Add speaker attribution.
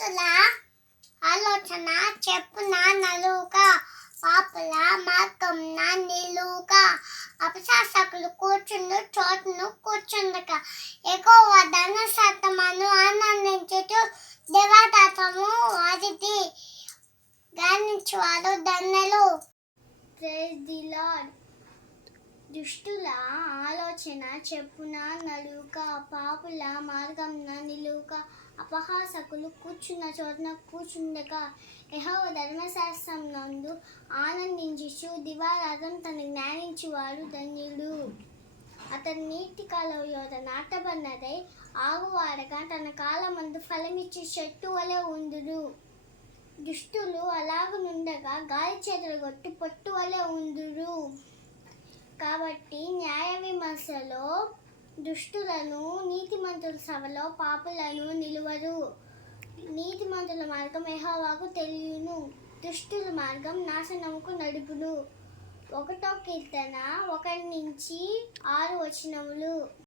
Speaker 1: దుష్టుల ఆలోచన చెప్పున నలుక పాపుల మార్గం నా నిలుక అపశాసకులు కూర్చుండు చోటును కూర్చుండక ఎక్కువ ధన శాతమును ఆనందించుతూ దేవదాతము వారిది గానించువారు ధన్యలు ప్రేజ్ ది లార్డ్ దుష్టుల ఆలోచన చెప్పున నలుక పాపుల మార్గంన నిలుక అపహాసకులు కూర్చున్న చోటున కూర్చుండక యహో ధర్మశాస్త్రం నందు ఆనందించు దివారాతం తను జ్ఞానించువాడు ధన్యుడు. అతని నీటి కాలువ యోధ నాటబన్నదై ఆగువాడగా తన కాలమందు ఫలమిచ్చి చెట్టు వలె ఉందుడు దుష్టులు అలాగునుండగా గాలి చేతులు కొట్టి పొట్టు వలె ఉందురు కాబట్టి న్యాయ విమర్శలో దుష్టులను నీతిమంతుల సభలో పాపులను నిలువరు నీతిమంతుల మార్గం ఎహోవాకు తెలియను. దుష్టుల మార్గం నాశనముకు నడుపును. ఒకటో కీర్తన ఒకటి నుంచి ఆరు వచనములు.